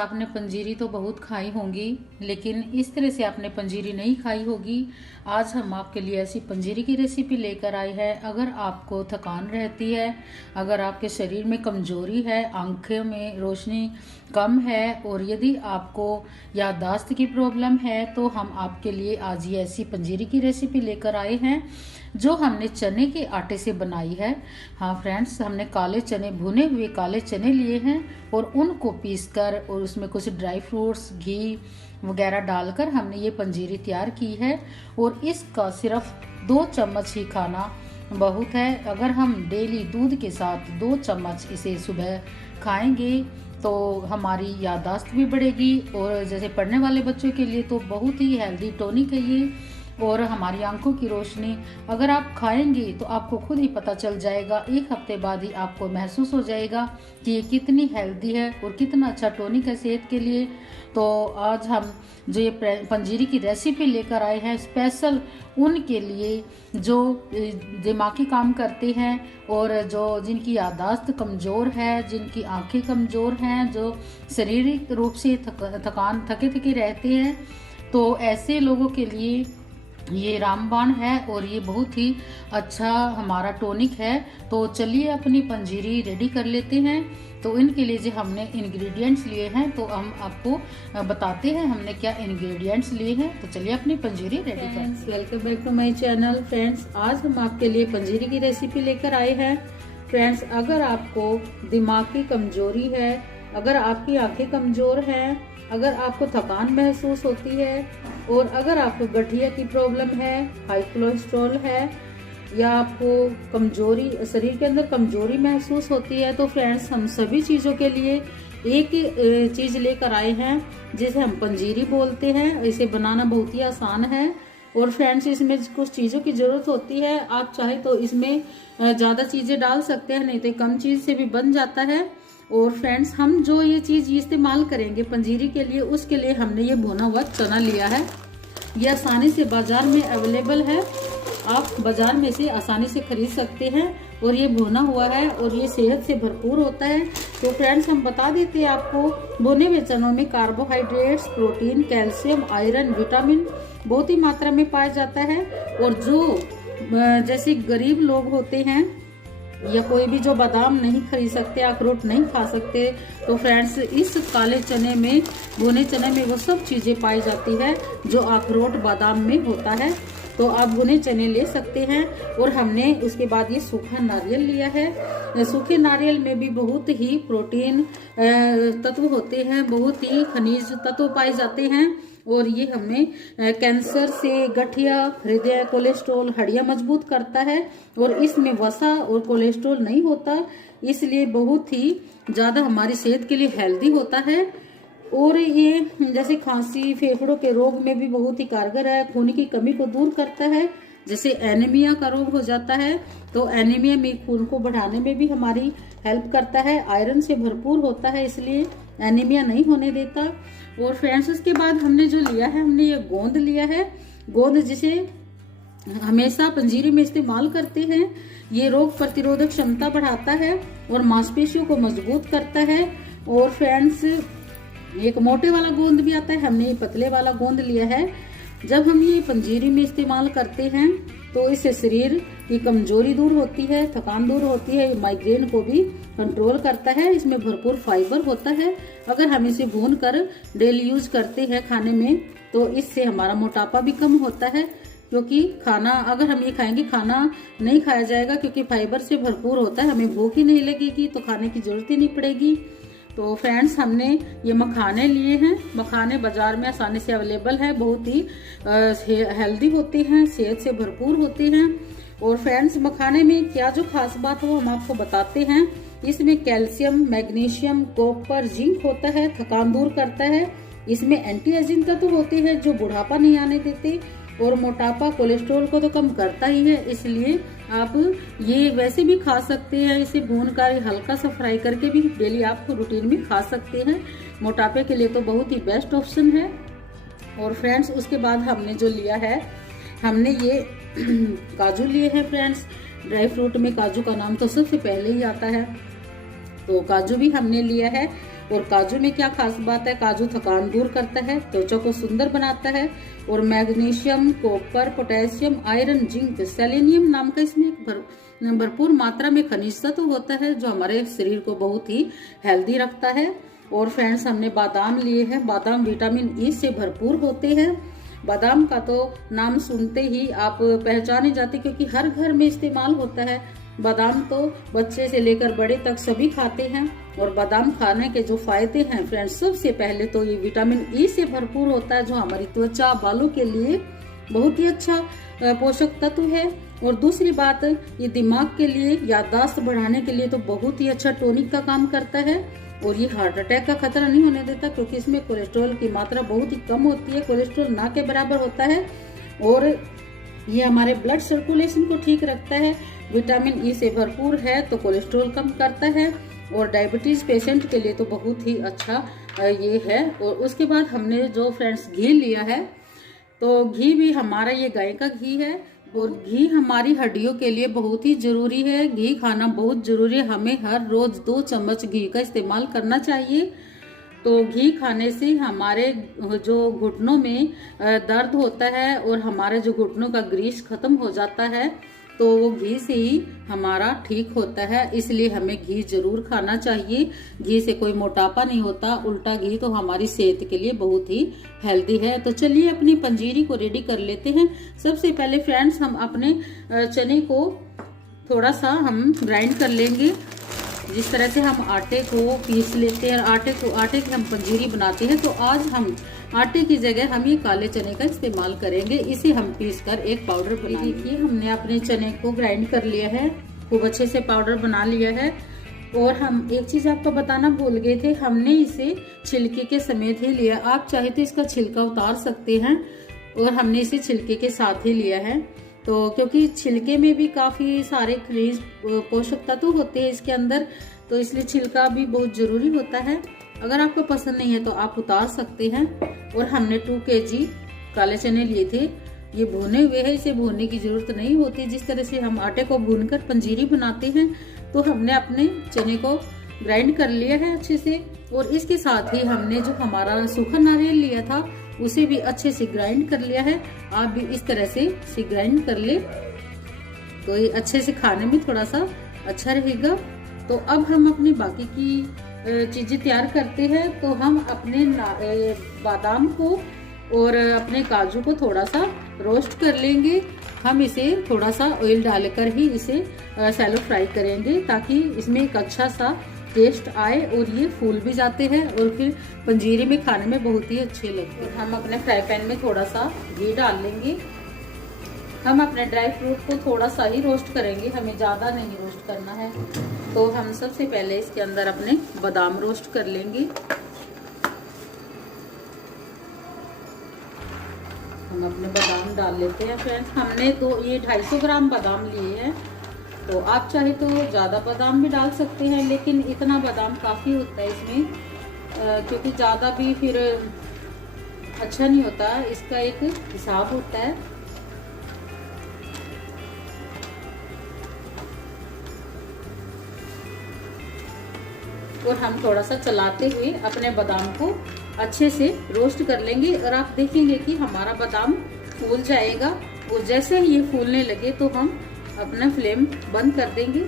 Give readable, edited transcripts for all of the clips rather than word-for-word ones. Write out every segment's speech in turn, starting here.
आपने पंजीरी तो बहुत खाई होंगी, लेकिन इस तरह से आपने पंजीरी नहीं खाई होगी। आज हम आपके लिए ऐसी पंजीरी की रेसिपी लेकर आए हैं। अगर आपको थकान रहती है, अगर आपके शरीर में कमजोरी है, आंखें में रोशनी कम है और यदि आपको याददाश्त की प्रॉब्लम है, तो हम आपके लिए आज ये ऐसी पंजीरी की रेसिपी लेकर आए हैं जो हमने चने के आटे से बनाई है। हाँ फ्रेंड्स, हमने काले चने, भुने हुए काले चने लिए हैं और उनको पीसकर और उसमें कुछ ड्राई फ्रूट्स, घी वगैरह डालकर हमने ये पंजीरी तैयार की है। और इसका सिर्फ 2 चम्मच ही खाना बहुत है। अगर हम डेली दूध के साथ 2 चम्मच इसे सुबह खाएंगे तो हमारी याददाश्त भी बढ़ेगी और जैसे पढ़ने वाले बच्चों के लिए तो बहुत ही हेल्दी टॉनिक है ये। और हमारी आंखों की रोशनी अगर आप खाएंगे तो आपको खुद ही पता चल जाएगा, 1 हफ्ते बाद ही आपको महसूस हो जाएगा कि ये कितनी हेल्दी है और कितना अच्छा टॉनिक है सेहत के लिए। तो आज हम जो ये पंजीरी की रेसिपी लेकर आए हैं स्पेशल उनके लिए जो दिमागी काम करते हैं और जो जिनकी याददाश्त कमज़ोर है, जिनकी आंखें कमज़ोर हैं, जो शारीरिक रूप से थके रहते हैं, तो ऐसे लोगों के लिए ये रामबाण है और ये बहुत ही अच्छा हमारा टॉनिक है। तो चलिए अपनी पंजीरी रेडी कर लेते हैं। तो इनके लिए जो हमने इंग्रेडिएंट्स लिए हैं तो हम आपको बताते हैं हमने क्या इंग्रेडिएंट्स लिए हैं। तो चलिए अपनी पंजीरी रेडी करते हैं। Welcome back to my channel. Friends, आज हम आपके लिए पंजीरी की रेसिपी लेकर आए हैं। फ्रेंड्स, अगर आपको दिमाग की कमजोरी है, अगर आपकी आंखें कमजोर हैं, अगर आपको थकान महसूस होती है और अगर आपको गठिया की प्रॉब्लम है, हाई कोलेस्ट्रॉल है या आपको कमजोरी, शरीर के अंदर कमजोरी महसूस होती है, तो फ्रेंड्स हम सभी चीज़ों के लिए एक ही चीज़ लेकर आए हैं जिसे हम पंजीरी बोलते हैं। इसे बनाना बहुत ही आसान है और फ्रेंड्स इसमें कुछ चीज़ों की ज़रूरत होती है। आप चाहे तो इसमें ज़्यादा चीज़ें डाल सकते हैं, नहीं तो कम चीज़ से भी बन जाता है। और फ्रेंड्स, हम जो ये चीज़ इस्तेमाल करेंगे पंजीरी के लिए, उसके लिए हमने ये भुना हुआ चना लिया है। ये आसानी से बाजार में अवेलेबल है, आप बाजार में से आसानी से खरीद सकते हैं और ये भुना हुआ है और ये सेहत से भरपूर होता है। तो फ्रेंड्स, हम बता देते हैं आपको, भुने हुए चनों में carbohydrates, protein, calcium, iron, vitamin बहुत ही मात्रा में पाया जाता है। और जो जैसे गरीब लोग होते हैं या कोई भी जो बादाम नहीं खरीद सकते, अखरोट नहीं खा सकते, तो फ्रेंड्स इस काले चने में, भुने चने में वो सब चीज़ें पाई जाती है जो अखरोट बादाम में होता है। तो आप भुने चने ले सकते हैं। और हमने उसके बाद ये सूखा नारियल लिया है। सूखे नारियल में भी बहुत ही प्रोटीन तत्व होते हैं, बहुत ही खनिज तत्व पाए जाते हैं और ये हमें कैंसर से, गठिया, हृदय, कोलेस्ट्रॉल, हड्डियां मजबूत करता है और इसमें वसा और कोलेस्ट्रॉल नहीं होता, इसलिए बहुत ही ज़्यादा हमारी सेहत के लिए हेल्दी होता है। और ये जैसे खांसी, फेफड़ों के रोग में भी बहुत ही कारगर है, खून की कमी को दूर करता है। जैसे एनीमिया का रोग हो जाता है तो एनीमिया में खून को बढ़ाने में भी हमारी हेल्प करता है। आयरन से भरपूर होता है, इसलिए एनीमिया नहीं होने देता। और फ्रेंड्स, उसके बाद हमने जो लिया है, हमने ये गोंद लिया है। गोंद जिसे हमेशा पंजीरी में इस्तेमाल करते हैं, ये रोग प्रतिरोधक क्षमता बढ़ाता है और मांसपेशियों को मजबूत करता है। और फ्रेंड्स, एक मोटे वाला गोंद भी आता है, हमने ये पतले वाला गोंद लिया है। जब हम ये पंजीरी में इस्तेमाल करते हैं तो इससे शरीर की कमजोरी दूर होती है, थकान दूर होती है, माइग्रेन को भी कंट्रोल करता है। इसमें भरपूर फाइबर होता है। अगर हम इसे भून कर डेली यूज करते हैं खाने में तो इससे हमारा मोटापा भी कम होता है, क्योंकि खाना अगर हम ये खाएंगे, खाना नहीं खाया जाएगा क्योंकि फाइबर से भरपूर होता है, हमें भूख ही नहीं लगेगी तो खाने की जरूरत ही नहीं पड़ेगी। तो फ्रेंड्स, हमने ये मखाने लिए हैं। मखाने बाजार में आसानी से अवेलेबल है, बहुत ही हेल्दी होते हैं, सेहत से भरपूर होते हैं। और फ्रेंड्स, मखाने में क्या जो खास बात हो हम आपको बताते हैं। इसमें कैल्शियम, मैग्नीशियम, कॉपर, जिंक होता है, थकान दूर करता है। इसमें एंटी एजिंग तत्व होते हैं जो बुढ़ापा नहीं आने देते और मोटापा, कोलेस्ट्रॉल को तो कम करता ही है, इसलिए आप ये वैसे भी खा सकते हैं। इसे भून कर हल्का सा फ्राई करके भी डेली आप रूटीन में खा सकते हैं। मोटापे के लिए तो बहुत ही बेस्ट ऑप्शन है। और फ्रेंड्स, उसके बाद हमने जो लिया है, हमने ये काजू लिए हैं। फ्रेंड्स, ड्राई फ्रूट में काजू का नाम तो सबसे पहले ही आता है, तो काजू भी हमने लिया है। और काजू में क्या खास बात है, काजू थकान दूर करता है, त्वचा को सुंदर बनाता है और magnesium, copper, potassium, iron, zinc, selenium नाम का इसमें एक भरपूर मात्रा में खनिज तत्व होता है जो हमारे शरीर को बहुत ही हेल्दी रखता है। और फ्रेंड्स हमने बादाम लिए हैं। बादाम विटामिन ई से भरपूर होते हैं। बादाम का तो नाम सुनते ही आप पहचाने जाते क्योंकि हर घर में इस्तेमाल होता है। बादाम तो बच्चे से लेकर बड़े तक सभी खाते हैं। और बादाम खाने के जो फायदे हैं फ्रेंड्स, सबसे पहले तो ये विटामिन ई से भरपूर होता है जो हमारी त्वचा, बालों के लिए बहुत ही अच्छा पोषक तत्व है। और दूसरी बात, ये दिमाग के लिए, याददाश्त बढ़ाने के लिए तो बहुत ही अच्छा टॉनिक का काम करता है। और ये हार्ट अटैक का खतरा नहीं होने देता क्योंकि इसमें कोलेस्ट्रॉल की मात्रा बहुत ही कम होती है, कोलेस्ट्रॉल ना के बराबर होता है। और ये हमारे ब्लड सर्कुलेशन को ठीक रखता है। विटामिन ई से भरपूर है तो कोलेस्ट्रॉल कम करता है। और डायबिटीज पेशेंट के लिए तो बहुत ही अच्छा ये है। और उसके बाद हमने जो फ्रेंड्स घी लिया है, तो घी भी हमारा ये गाय का घी है और घी हमारी हड्डियों के लिए बहुत ही जरूरी है। घी खाना बहुत जरूरी है। हमें हर रोज 2 चम्मच घी का इस्तेमाल करना चाहिए। तो घी खाने से हमारे जो घुटनों में दर्द होता है और हमारे जो घुटनों का ग्रीस खत्म हो जाता है, तो वो घी से ही हमारा ठीक होता है। इसलिए हमें घी जरूर खाना चाहिए। घी से कोई मोटापा नहीं होता, उल्टा घी तो हमारी सेहत के लिए बहुत ही हेल्दी है। तो चलिए अपनी पंजीरी को रेडी कर लेते हैं। सबसे पहले फ्रेंड्स हम अपने चने को थोड़ा सा हम ग्राइंड कर लेंगे। जिस तरह से हम आटे को पीस लेते हैं, आटे की हम पंजीरी बनाते हैं, तो आज हम आटे की जगह हम ये काले चने का इस्तेमाल करेंगे। इसे हम पीस कर एक पाउडर बना लीजिए। हमने अपने चने को ग्राइंड कर लिया है, खूब अच्छे से पाउडर बना लिया है। और हम एक चीज आपको बताना भूल गए थे, हमने इसे छिलके के समेत ही लिया। आप चाहे तो इसका छिलका उतार सकते हैं और हमने इसे छिलके के साथ ही लिया है। तो क्योंकि छिलके में भी काफी सारे खनिज पोषक तत्व होते हैं इसके अंदर, तो इसलिए छिलका भी बहुत जरूरी होता है। अगर आपको पसंद नहीं है तो आप उतार सकते हैं। और हमने 2 kg काले चने लिए थे। ये भुने हुए हैं, इसे भूनने की जरूरत नहीं होती। जिस तरह से हम आटे को भूनकर पंजीरी बनाते हैं, तो हमने अपने चने को ग्राइंड कर लिया है अच्छे से। और इसके साथ ही हमने जो हमारा सूखा नारियल लिया था उसे भी अच्छे से ग्राइंड कर लिया है। आप भी इस तरह से ग्राइंड कर ले तो ये अच्छे से खाने में थोड़ा सा अच्छा रहेगा। तो अब हम अपनी बाकी की चीजें तैयार करते हैं। तो हम अपने बादाम को और अपने काजू को थोड़ा सा रोस्ट कर लेंगे। हम इसे थोड़ा सा ऑयल डालकर ही इसे शैलो फ्राई करेंगे ताकि इसमें एक अच्छा सा टेस्ट आए और ये फूल भी जाते हैं और फिर पंजीरी में खाने में बहुत ही अच्छे लगते हैं। हम अपने फ्राई पैन में थोड़ा सा घी डाल लेंगे। हम अपने ड्राई फ्रूट को थोड़ा सा ही रोस्ट करेंगे, हमें ज़्यादा नहीं रोस्ट करना है। तो हम सबसे पहले इसके अंदर अपने बादाम रोस्ट कर लेंगे। हम अपने बादाम डाल लेते हैं फ्रेंड्स। हमने तो ये 250 ग्राम बादाम लिए हैं। तो आप चाहे तो ज़्यादा बादाम भी डाल सकते हैं, लेकिन इतना बादाम काफ़ी होता है इसमें, क्योंकि ज़्यादा भी फिर अच्छा नहीं होता। इसका एक हिसाब होता है। और हम थोड़ा सा चलाते हुए अपने बादाम को अच्छे से रोस्ट कर लेंगे और आप देखेंगे कि हमारा बादाम फूल जाएगा। और जैसे ही ये फूलने लगे तो हम अपना फ्लेम बंद कर देंगे।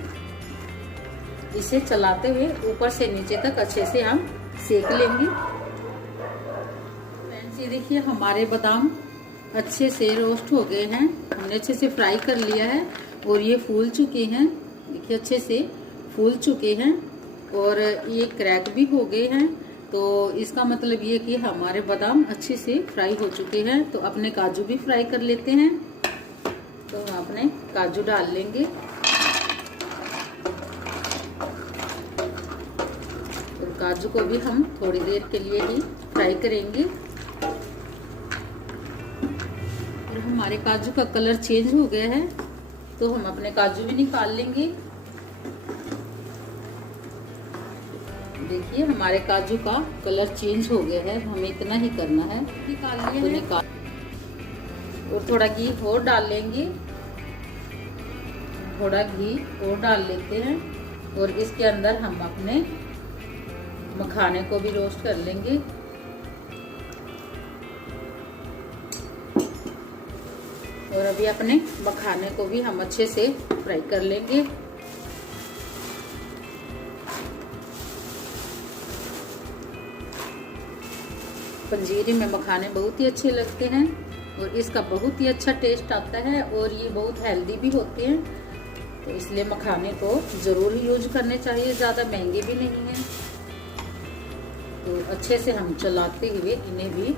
इसे चलाते हुए ऊपर से नीचे तक अच्छे से हम सेक लेंगे। फ्रेंड्स ये देखिए हमारे बादाम अच्छे से रोस्ट हो गए हैं। हमने अच्छे से फ्राई कर लिया है और ये फूल चुके हैं। देखिए अच्छे से फूल चुके हैं और ये क्रैक भी हो गए हैं। तो इसका मतलब ये कि हमारे बादाम अच्छे से फ्राई हो चुके हैं। तो अपने काजू भी फ्राई कर लेते हैं। तो हम अपने काजू डाल लेंगे और काजू को भी हम थोड़ी देर के लिए ही फ्राई करेंगे। और हमारे काजू का कलर चेंज हो गया है तो हम अपने काजू भी निकाल लेंगे। देखिए हमारे काजू का कलर चेंज हो गया है। हमें इतना ही करना है, निकाल लिया है। निकाल और थोड़ा घी और डाल लेंगे। थोड़ा घी और डाल लेते हैं और इसके अंदर हम अपने मखाने को भी रोस्ट कर लेंगे। और अभी अपने मखाने को भी हम अच्छे से फ्राई कर लेंगे। पंजीरी में मखाने बहुत ही अच्छे लगते हैं और इसका बहुत ही अच्छा टेस्ट आता है और ये बहुत हेल्दी भी होते हैं, तो इसलिए मखाने को ज़रूर यूज करने चाहिए, ज़्यादा महंगे भी नहीं हैं। तो अच्छे से हम चलाते हुए इन्हें भी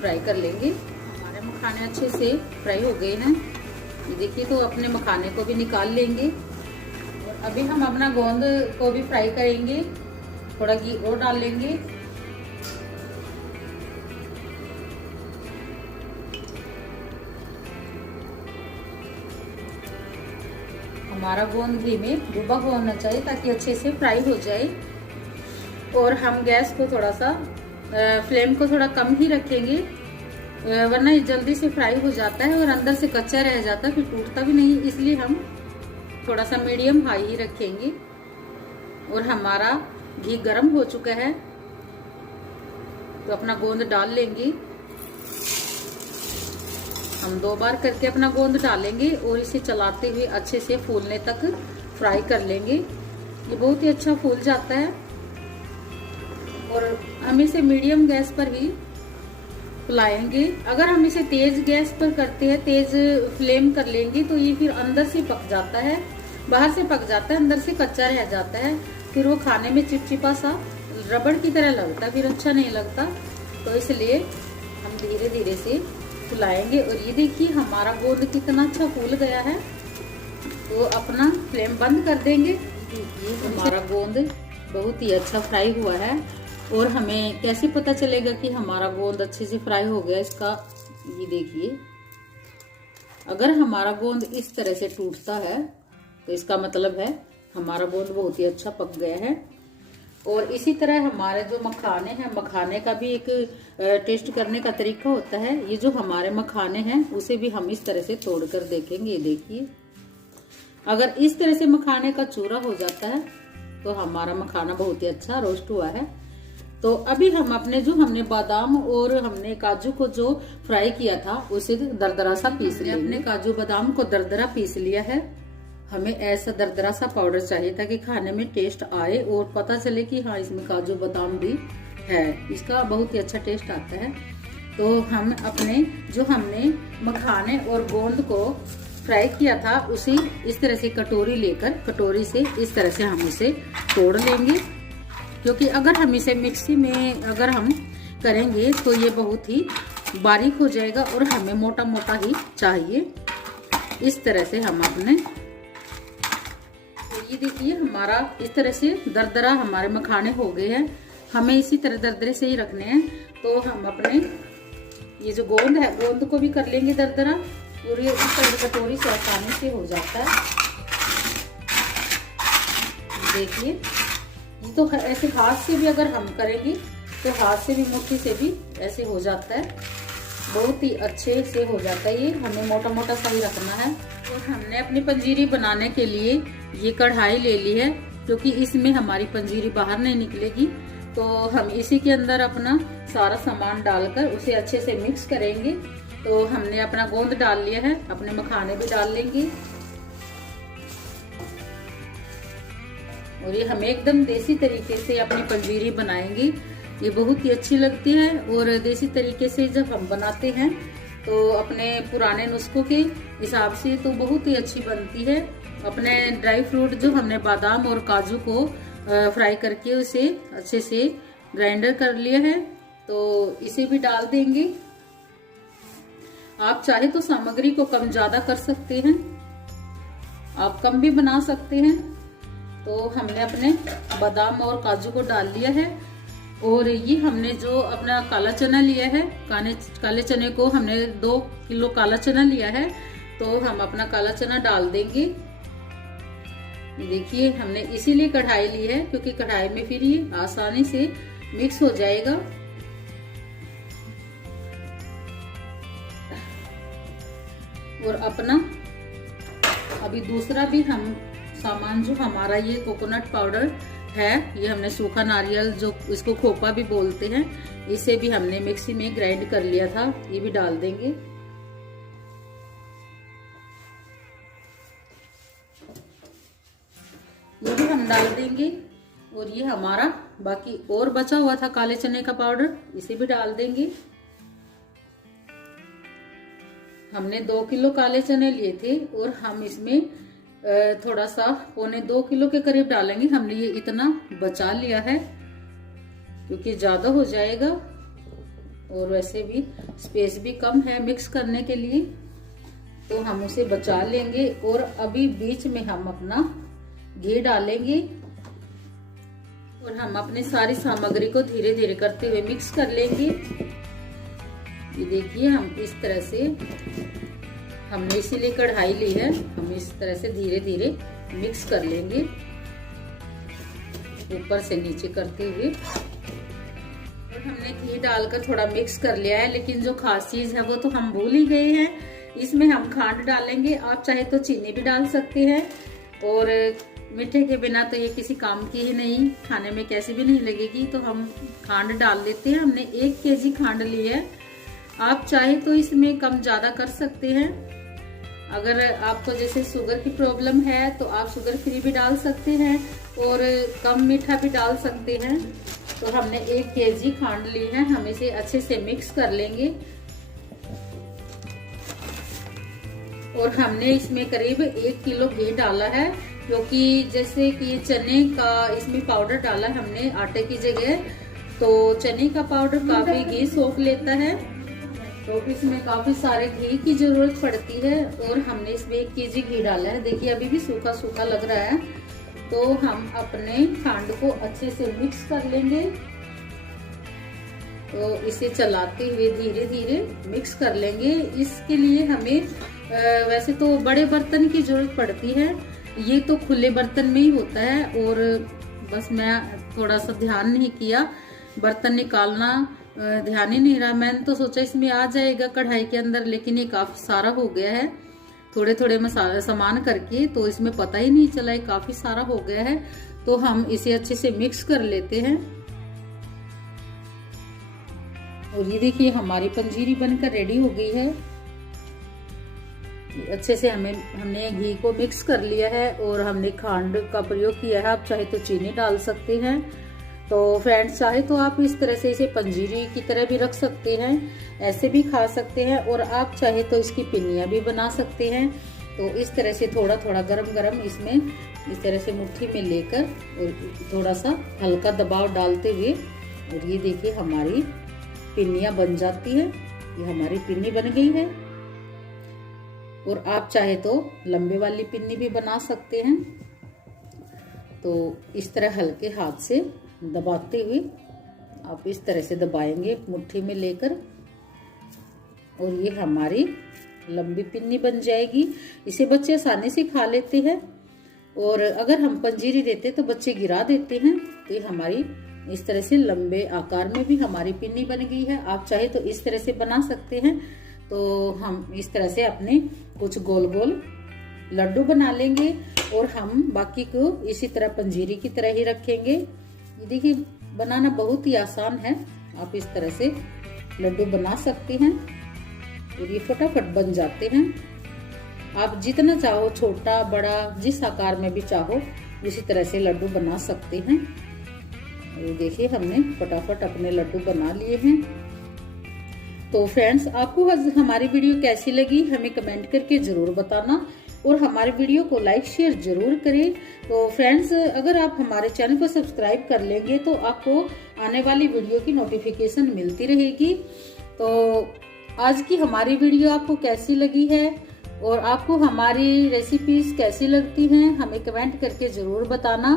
फ्राई कर लेंगे। हमारे मखाने अच्छे से फ्राई हो गए हैं, ये देखिए। तो अपने मखाने को भी निकाल लेंगे और अभी हम अपना गोंद को भी फ्राई करेंगे। थोड़ा घी और डाल लेंगे। हमारा गोंद घी में डूबा हुआ होना चाहिए ताकि अच्छे से फ्राई हो जाए। और हम गैस को थोड़ा सा फ्लेम को थोड़ा कम ही रखेंगे, वरना ये जल्दी से फ्राई हो जाता है और अंदर से कच्चा रह जाता है, फिर टूटता भी नहीं। इसलिए हम थोड़ा सा मीडियम हाई ही रखेंगे। और हमारा घी गर्म हो चुका है, तो अपना गोंद डाल लेंगे। हम 2 बार करके अपना गोंद डालेंगे और इसे चलाते हुए अच्छे से फूलने तक फ्राई कर लेंगे। ये बहुत ही अच्छा फूल जाता है और हम इसे मीडियम गैस पर ही फुलाएंगे। अगर हम इसे तेज गैस पर करते हैं, तेज फ्लेम कर लेंगे, तो ये फिर अंदर से पक जाता है, बाहर से पक जाता है, अंदर से कच्चा रह जाता है। फिर वो खाने में चिपचिपा सा रबड़ की तरह लगता है, फिर अच्छा नहीं लगता। तो इसलिए हम धीरे धीरे से फुलाएंगे। और ये देखिए हमारा गोंद कितना अच्छा फूल गया है। तो अपना फ्लेम बंद कर देंगे। देखिए हमारा गोंद बहुत ही अच्छा फ्राई हुआ है। और हमें कैसे पता चलेगा कि हमारा गोंद अच्छे से फ्राई हो गया, इसका ये देखिए, अगर हमारा गोंद इस तरह से टूटता है तो इसका मतलब है हमारा गोंद बहुत ही अच्छा पक गया है। और इसी तरह हमारे जो मखाने हैं, मखाने का भी एक टेस्ट करने का तरीका होता है। ये जो हमारे मखाने हैं उसे भी हम इस तरह से तोड़ कर देखेंगे। ये देखिए, अगर इस तरह से मखाने का चूरा हो जाता है तो हमारा मखाना बहुत ही अच्छा रोस्ट हुआ है। तो अभी हम अपने जो हमने बादाम और हमने काजू को जो फ्राई किया था उसे दरदरा सा पीस लिया। अपने काजू बादाम को दरदरा पीस लिया है। हमें ऐसा दरदरा सा पाउडर चाहिए ताकि खाने में टेस्ट आए और पता चले कि हाँ इसमें काजू बादाम भी है, इसका बहुत ही अच्छा टेस्ट आता है। तो हम अपने जो हमने मखाने और गोंद को फ्राई किया था उसे इस तरह से कटोरी लेकर, कटोरी से इस तरह से हम उसे तोड़ लेंगे, क्योंकि अगर हम इसे मिक्सी में अगर हम करेंगे तो ये बहुत ही बारीक हो जाएगा और हमें मोटा मोटा ही चाहिए। इस तरह से हम अपने, ये देखिए हमारा इस तरह से दरदरा हमारे मखाने हो गए हैं। हमें इसी तरह दरदरे से ही रखने हैं। तो हम अपने ये जो गोंद है, गोंद को भी कर लेंगे दरदरा और ये इस तरह कटोरी से आसानी से हो जाता है। देखिए, ये तो ऐसे हाथ से भी अगर हम करेंगे तो हाथ से भी, मुट्ठी से भी ऐसे हो जाता है, बहुत ही अच्छे से हो जाता है। ये हमें मोटा मोटा सा ही रखना है। और हमने अपनी पंजीरी बनाने के लिए ये कढ़ाई ले ली है, क्योंकि इसमें हमारी पंजीरी बाहर नहीं निकलेगी। तो हम इसी के अंदर अपना सारा सामान डालकर उसे अच्छे से मिक्स करेंगे। तो हमने अपना गोंद डाल लिया है, अपने मखाने भी डाल लेंगे। और ये हम एकदम देसी तरीके से अपनी पंजीरी बनाएंगे। ये बहुत ही अच्छी लगती है। और देसी तरीके से जब हम बनाते हैं तो अपने पुराने नुस्खों के हिसाब से तो बहुत ही अच्छी बनती है। अपने ड्राई फ्रूट जो हमने बादाम और काजू को फ्राई करके उसे अच्छे से ग्राइंडर कर लिया है, तो इसे भी डाल देंगे। आप चाहे तो सामग्री को कम ज्यादा कर सकते हैं, आप कम भी बना सकते हैं। तो हमने अपने बादाम और काजू को डाल लिया है। और ये हमने जो अपना काला चना लिया है, काले चने को हमने 2 किलो काला चना लिया है, तो हम अपना काला चना डाल देंगे। देखिए हमने इसीलिए कढ़ाई ली है क्योंकि कढ़ाई में फिर ये आसानी से मिक्स हो जाएगा। और अपना अभी दूसरा भी हम सामान जो हमारा ये कोकोनट पाउडर है, ये हमने सूखा नारियल जो इसको खोपा भी बोलते हैं, इसे भी हमने मिक्सी में ग्राइंड कर लिया था, ये भी डाल देंगे। ये भी हम डाल देंगे। और ये हमारा बाकी और बचा हुआ था काले चने का पाउडर, इसे भी डाल देंगे। हमने 2 किलो काले चने लिए थे और हम इसमें थोड़ा सा 1.25 किलो के करीब डालेंगे। हमने ये इतना बचा लिया है क्योंकि ज्यादा हो जाएगा और वैसे भी स्पेस भी कम है मिक्स करने के लिए, तो हम उसे बचा लेंगे। और अभी बीच में हम अपना घी डालेंगे और हम अपनी सारी सामग्री को धीरे धीरे करते हुए मिक्स कर लेंगे। ये देखिए, हम इस तरह से, हमने इसीलिए कढ़ाई ली है, हम इस तरह से धीरे धीरे मिक्स कर लेंगे ऊपर से नीचे करते हुए। और हमने घी डालकर थोड़ा मिक्स कर लिया है, लेकिन जो खास चीज है वो तो हम भूल ही गए हैं, इसमें हम खांड डालेंगे। आप चाहे तो चीनी भी डाल सकते हैं, और मीठे के बिना तो ये किसी काम की ही नहीं, खाने में कैसी भी नहीं लगेगी, तो हम खांड डाल देते हैं। हमने 1 केजी खांड ली है, आप चाहे तो इसमें कम ज्यादा कर सकते हैं। अगर आपको जैसे शुगर की प्रॉब्लम है तो आप शुगर फ्री भी डाल सकते हैं और कम मीठा भी डाल सकते हैं। तो हमने 1 केजी खांड ली है, हम इसे अच्छे से मिक्स कर लेंगे। और हमने इसमें करीब 1 किलो घी डाला है, क्योंकि जैसे कि चने का इसमें पाउडर डाला हमने आटे की जगह, तो चने का पाउडर काफी घी सोख लेता है, तो इसमें काफी सारे घी की जरूरत पड़ती है। और हमने इसमें 1 केजी घी डाला है। देखिए अभी भी सूखा सूखा लग रहा है, तो हम अपने खांड को अच्छे से मिक्स कर लेंगे। तो इसे चलाते हुए धीरे धीरे मिक्स कर लेंगे। इसके लिए हमें वैसे तो बड़े बर्तन की जरूरत पड़ती है, ये तो खुले बर्तन में ही होता है, और बस मैं थोड़ा सा ध्यान नहीं किया, बर्तन निकालना ध्यान ही नहीं रहा। मैंने तो सोचा इसमें आ जाएगा कढ़ाई के अंदर, लेकिन ये काफी सारा हो गया है थोड़े थोड़े मसाले सामान करके, तो इसमें पता ही नहीं चला, ये काफी सारा हो गया है। तो हम इसे अच्छे से मिक्स कर लेते हैं। और ये देखिए हमारी पंजीरी बनकर रेडी हो गई है। अच्छे से हमने घी को मिक्स कर लिया है और हमने खांड का प्रयोग किया है। आप चाहे तो चीनी डाल सकते हैं। तो फ्रेंड्स, चाहे तो आप इस तरह से इसे पंजीरी की तरह भी रख सकते हैं, ऐसे भी खा सकते हैं, और आप चाहे तो इसकी पिन्नियाँ भी बना सकते हैं। तो इस तरह से थोड़ा थोड़ा गरम गरम इसमें इस तरह से मुट्ठी में लेकर और थोड़ा सा हल्का दबाव डालते हुए, और ये देखिए हमारी पिन्नियाँ बन जाती है। ये हमारी पिन्नी बन गई है। और आप चाहे तो लंबे वाली पिन्नी भी बना सकते हैं। तो इस तरह हल्के हाथ से दबाते हुए आप इस तरह से दबाएंगे मुट्ठी में लेकर, और ये हमारी लंबी पिन्नी बन जाएगी। इसे बच्चे आसानी से खा लेते हैं, और अगर हम पंजीरी देते तो बच्चे गिरा देते हैं। तो ये हमारी इस तरह से लंबे आकार में भी हमारी पिन्नी बन गई है। आप चाहे तो इस तरह से बना सकते हैं। तो हम इस तरह से अपने कुछ गोल गोल लड्डू बना लेंगे, और हम बाकी को इसी तरह पंजीरी की तरह ही रखेंगे। ये देखिए बनाना बहुत ही आसान है, आप इस तरह से लड्डू बना सकते हैं और ये फटाफट बन जाते हैं। आप जितना चाहो, छोटा बड़ा जिस आकार में भी चाहो, उसी तरह से लड्डू बना सकते हैं। ये देखिए हमने फटाफट अपने लड्डू बना लिए हैं। तो फ्रेंड्स, आपको हमारी वीडियो कैसी लगी हमें कमेंट करके जरूर बताना, और हमारे वीडियो को लाइक शेयर जरूर करें। तो फ्रेंड्स, अगर आप हमारे चैनल को सब्सक्राइब कर लेंगे तो आपको आने वाली वीडियो की नोटिफिकेशन मिलती रहेगी। तो आज की हमारी वीडियो आपको कैसी लगी है और आपको हमारी रेसिपीज कैसी लगती हैं, हमें कमेंट करके जरूर बताना।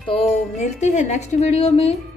तो मिलते हैं नेक्स्ट वीडियो में।